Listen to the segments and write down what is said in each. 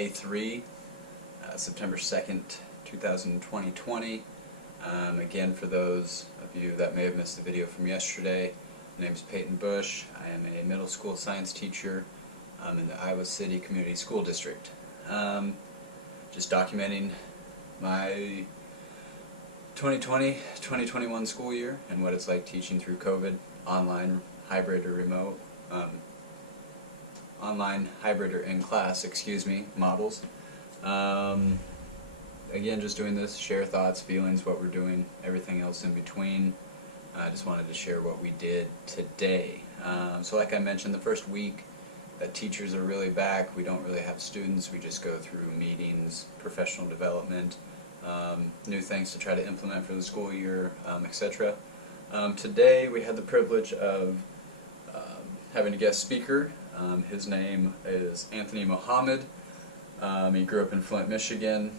day 3, September 2nd, 2020. Again, for those of you that may have missed the video from yesterday, my name is Peyton Bush. I am a middle school science teacher in the Iowa City Community School District. Just documenting my 2020-2021 school year and what it's like teaching through COVID, online, hybrid or remote, online, hybrid or in-class, models. Again, just doing this, share thoughts, feelings, what we're doing, everything else in between. I just wanted to share what we did today. So like I mentioned, the first week that teachers are really back, we don't really have students, we just go through meetings, professional development, new things to try to implement for the school year, etc. Today we had the privilege of having a guest speaker. His name is Anthony Mohammed. He grew up in Flint, Michigan.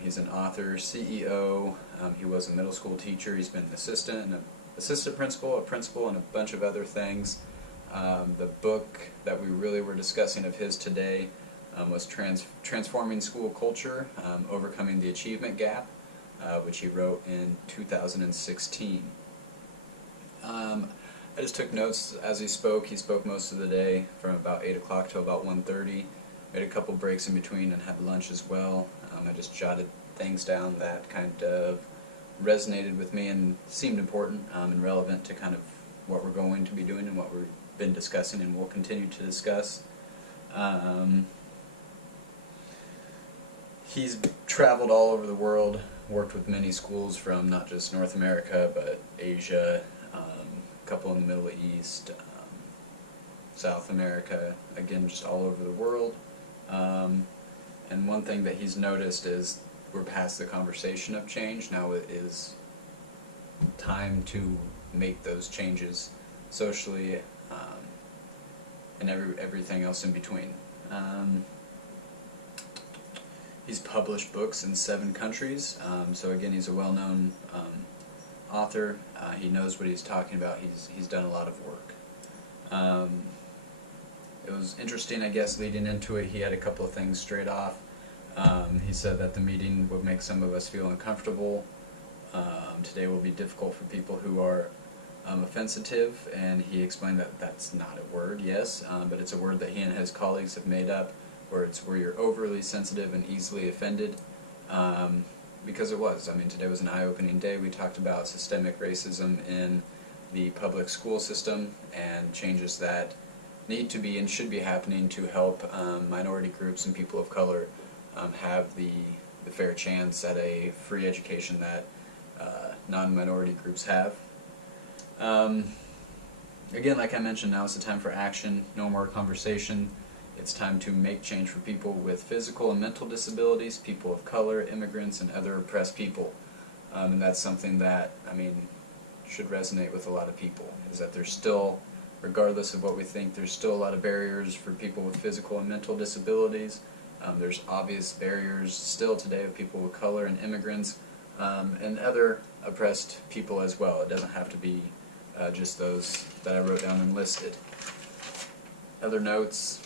He's an author, CEO. He was a middle school teacher. He's been an assistant principal, a principal, and a bunch of other things. The book that we really were discussing of his today was Transforming School Culture, Overcoming the Achievement Gap, which he wrote in 2016. I just took notes as he spoke. He spoke most of the day from about 8 o'clock to about 1:30. Made a couple breaks in between and had lunch as well. I just jotted things down that kind of resonated with me and seemed important and relevant to kind of what we're going to be doing and what we've been discussing and will continue to discuss. He's traveled all over the world, worked with many schools from not just North America but Asia, a couple in the Middle East, South America, again just all over the world. And one thing that he's noticed is we're past the conversation of change. Now it is time to make those changes socially and everything else in between. He's published books in 7 countries, so again he's a well-known author. He knows what he's talking about. He's done a lot of work. It was interesting, I guess, leading into it. He had a couple of things straight off. He said that the meeting would make some of us feel uncomfortable. Today will be difficult for people who are offensive, and he explained that that's not a word, yes, but it's a word that he and his colleagues have made up, where you're overly sensitive and easily offended, because it was. I mean, today was an eye-opening day. We talked about systemic racism in the public school system and changes that need to be and should be happening to help minority groups and people of color have the fair chance at a free education that non-minority groups have. Again, like I mentioned, now is the time for action, no more conversation. It's time to make change for people with physical and mental disabilities, people of color, immigrants, and other oppressed people. And that's something that, I mean, should resonate with a lot of people, is that there's still, regardless of what we think, there's still a lot of barriers for people with physical and mental disabilities. There's obvious barriers still today of people of color and immigrants and other oppressed people as well. It doesn't have to be just those that I wrote down and listed. Other notes.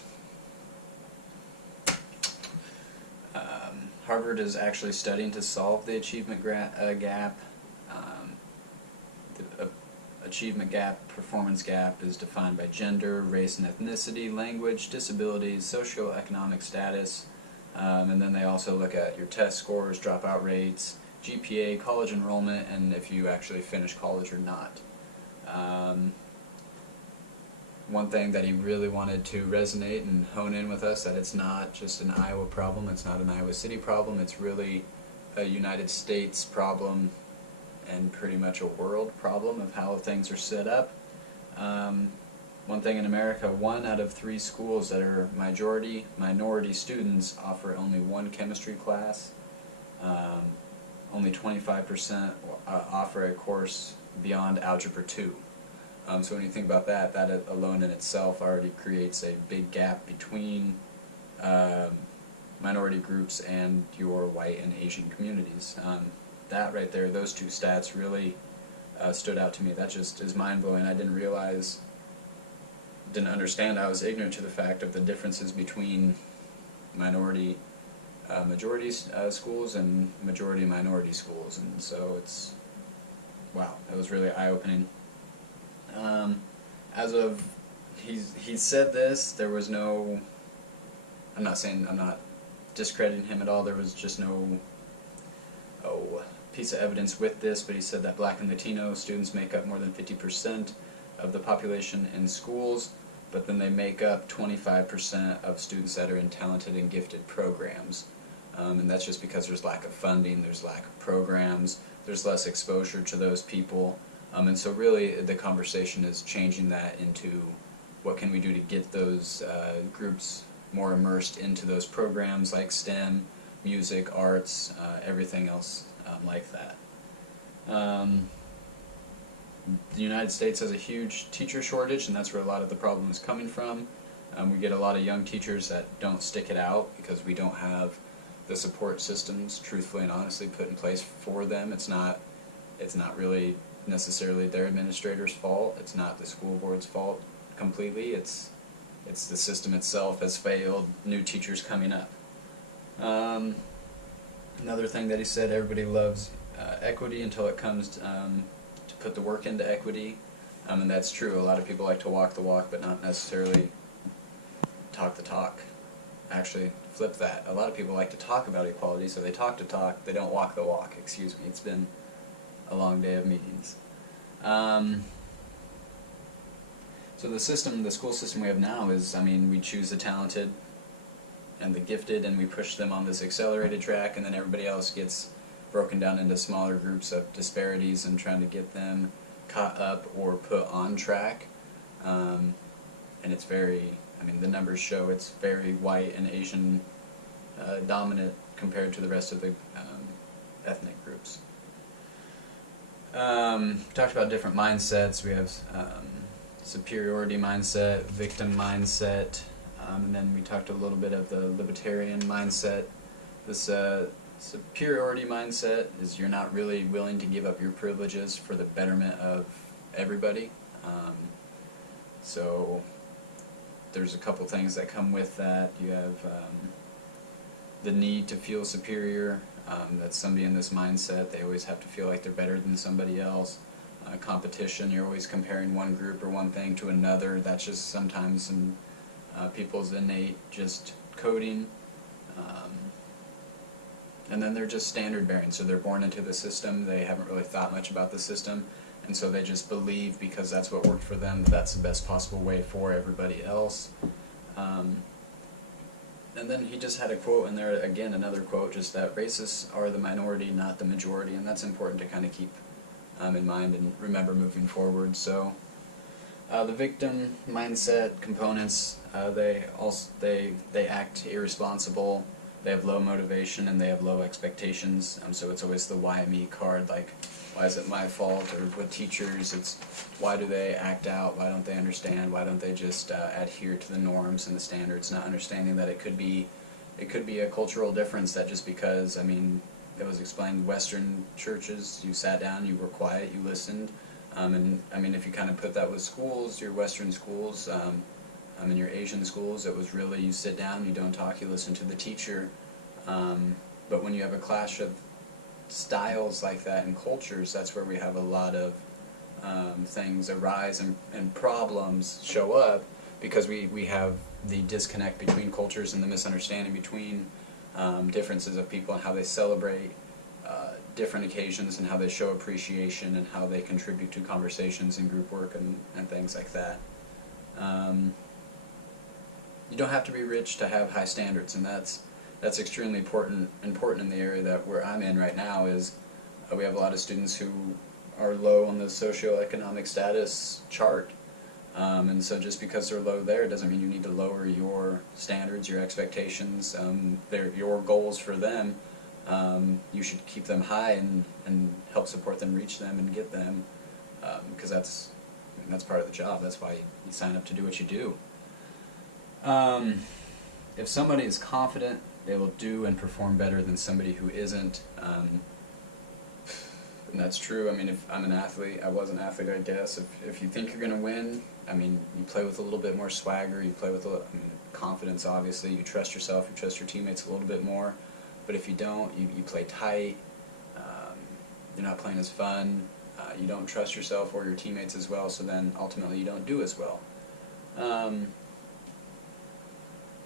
Harvard is actually studying to solve the achievement gap. The achievement gap, performance gap is defined by gender, race and ethnicity, language, disabilities, socioeconomic status, and then they also look at your test scores, dropout rates, GPA, college enrollment, and if you actually finish college or not. One thing that he really wanted to resonate and hone in with us, that it's not just an Iowa problem, it's not an Iowa City problem, it's really a United States problem and pretty much a world problem of how things are set up. One thing in America, 1 out of 3 schools that are minority students offer only 1 chemistry class. Only 25% offer a course beyond Algebra 2. So when you think about that, that alone in itself already creates a big gap between minority groups and your white and Asian communities. That right there, those 2 stats really stood out to me. That just is mind-blowing. I didn't understand. I was ignorant to the fact of the differences between minority majority schools and majority minority schools, and so it's, wow, it was really eye-opening. As of, he said this, there was no, I'm not discrediting him at all, there was just no piece of evidence with this, but he said that Black and Latino students make up more than 50% of the population in schools, but then they make up 25% of students that are in talented and gifted programs. And that's just because there's lack of funding, there's lack of programs, there's less exposure to those people. And so really the conversation is changing that into what can we do to get those groups more immersed into those programs like STEM, music, arts, everything else like that. The United States has a huge teacher shortage, and that's where a lot of the problem is coming from. We get a lot of young teachers that don't stick it out because we don't have the support systems, truthfully and honestly, put in place for them. It's not really necessarily their administrator's fault. It's not the school board's fault completely. It's the system itself has failed. New teachers coming up. Another thing that he said, everybody loves equity until it comes to put the work into equity, and that's true. A lot of people like to walk the walk, but not necessarily talk the talk. Actually, flip that. A lot of people like to talk about equality, so they talk, they don't walk the walk. Excuse me. It's been a long day of meetings. So the school system we have now is, I mean, we choose the talented and the gifted, and we push them on this accelerated track, and then everybody else gets broken down into smaller groups of disparities and trying to get them caught up or put on track. And it's very, I mean, the numbers show it's very white and Asian dominant compared to the rest of the ethnic groups. Talked about different mindsets. We have superiority mindset, victim mindset, and then we talked a little bit of the libertarian mindset. This superiority mindset is you're not really willing to give up your privileges for the betterment of everybody. So there's a couple things that come with that. You have the need to feel superior. That's somebody in this mindset. They always have to feel like they're better than somebody else. Competition, you're always comparing one group or one thing to another. That's just sometimes some people's innate just coding. And then they're just standard bearing, so they're born into the system. They haven't really thought much about the system, and so they just believe because that's what worked for them, that's the best possible way for everybody else. And then he just had a quote in there, again another quote, just that racists are the minority, not the majority, and that's important to kind of keep in mind and remember moving forward. So the victim mindset components, they act irresponsible. They have low motivation and they have low expectations, so it's always the why me card, like why is it my fault, or with teachers it's why do they act out, why don't they understand, why don't they just adhere to the norms and the standards, not understanding that it could be a cultural difference, that just because, I mean, it was explained, Western churches, you sat down, you were quiet, you listened, and I mean if you kind of put that with schools, your Western schools, in your Asian schools, it was really you sit down, you don't talk, you listen to the teacher. But when you have a clash of styles like that and cultures, that's where we have a lot of things arise and problems show up, because we have the disconnect between cultures and the misunderstanding between differences of people and how they celebrate different occasions and how they show appreciation and how they contribute to conversations and group work and things like that. You don't have to be rich to have high standards, and that's extremely important in the area that where I'm in right now. Is we have a lot of students who are low on the socioeconomic status chart, and so just because they're low there doesn't mean you need to lower your standards, your expectations, your goals for them. You should keep them high and help support them, reach them, and get them, because that's part of the job. That's why you sign up to do what you do. If somebody is confident, they will do and perform better than somebody who isn't. And that's true. I mean, if I'm an athlete, I was an athlete, I guess. If you think you're going to win, I mean, you play with a little bit more swagger, you play with confidence, obviously. You trust yourself, you trust your teammates a little bit more. but if you don't, you play tight, you're not playing as fun, you don't trust yourself or your teammates as well, so then ultimately you don't do as well. And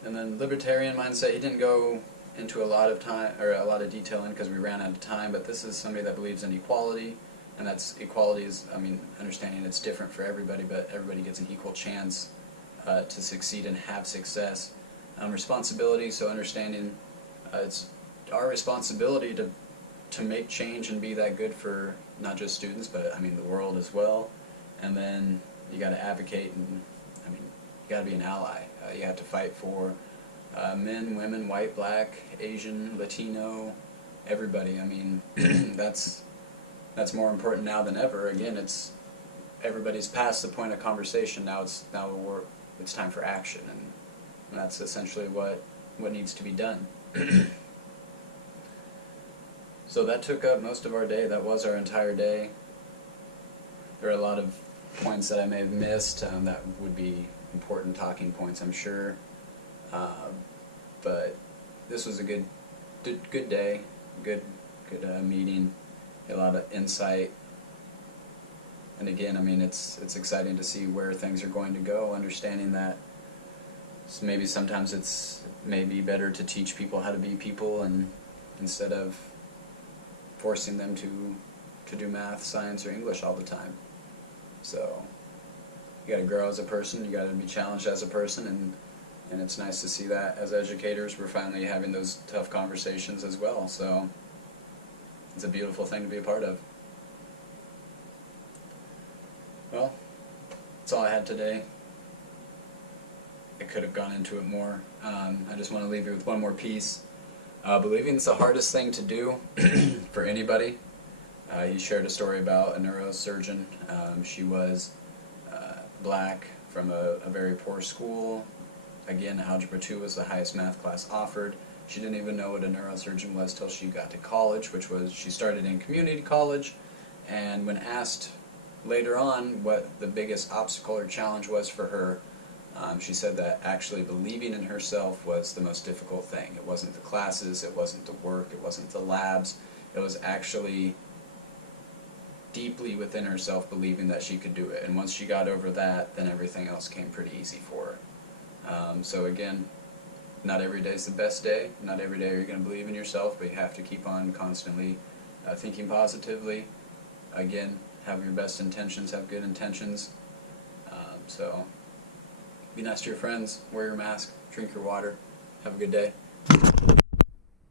then libertarian mindset, he didn't go into a lot of time or a lot of detail in because we ran out of time, but this is somebody that believes in equality, and that's equality is, I mean, understanding it's different for everybody, but everybody gets an equal chance to succeed and have success. Responsibility, so understanding it's our responsibility to make change and be that good for not just students, but I mean the world as well. And then you got to advocate, and I mean you got to be an ally. You have to fight for men, women, white, black, Asian, Latino, everybody. I mean that's more important now than ever. Again, it's everybody's past the point of conversation. Now it's time for action, and that's essentially what needs to be done. So that took up most of our day. That was our entire day. There are a lot of points that I may have missed that would be important talking points, I'm sure. But this was a good day, good meeting, a lot of insight. And again, I mean, it's exciting to see where things are going to go, understanding that maybe sometimes it's maybe better to teach people how to be people, and instead of forcing them to do math, science, or English all the time. So you got to grow as a person, you got to be challenged as a person, and it's nice to see that as educators we're finally having those tough conversations as well. So it's a beautiful thing to be a part of. Well, that's all I had today. I could have gone into it more. I just want to leave you with one more piece. Believing is the hardest thing to do for anybody. He shared a story about a neurosurgeon. She was black from a very poor school. Again, Algebra 2 was the highest math class offered. She didn't even know what a neurosurgeon was till she got to college, which was, she started in community college, and when asked later on what the biggest obstacle or challenge was for her, she said that actually believing in herself was the most difficult thing. It wasn't the classes, it wasn't the work, it wasn't the labs, it was actually deeply within herself believing that she could do it. And once she got over that, then everything else came pretty easy for her. So again, not every day is the best day, not every day are you going to believe in yourself, but you have to keep on constantly thinking positively. Again, have your best intentions, have good intentions. So be nice to your friends, wear your mask, drink your water, have a good day.